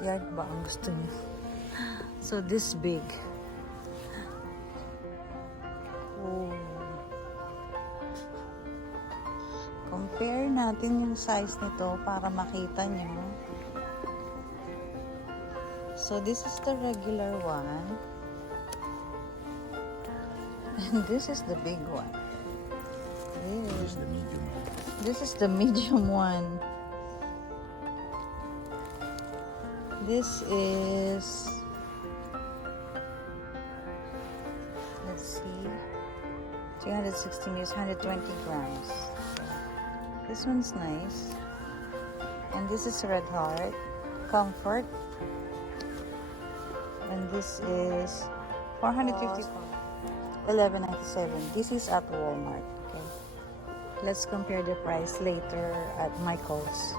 Yard ba ang gusto niyo? So, this big. Oh. Compare natin yung size nito para makita nyo. So, this is the regular one. And this is the big one. This is the medium. This is the medium one. This is, let's see, 360 meters, 120 grams. So, this one's nice. And this is Red Heart, Comfort. And this is 450, 11.97. This is at Walmart. Okay. Let's compare the price later at Michael's.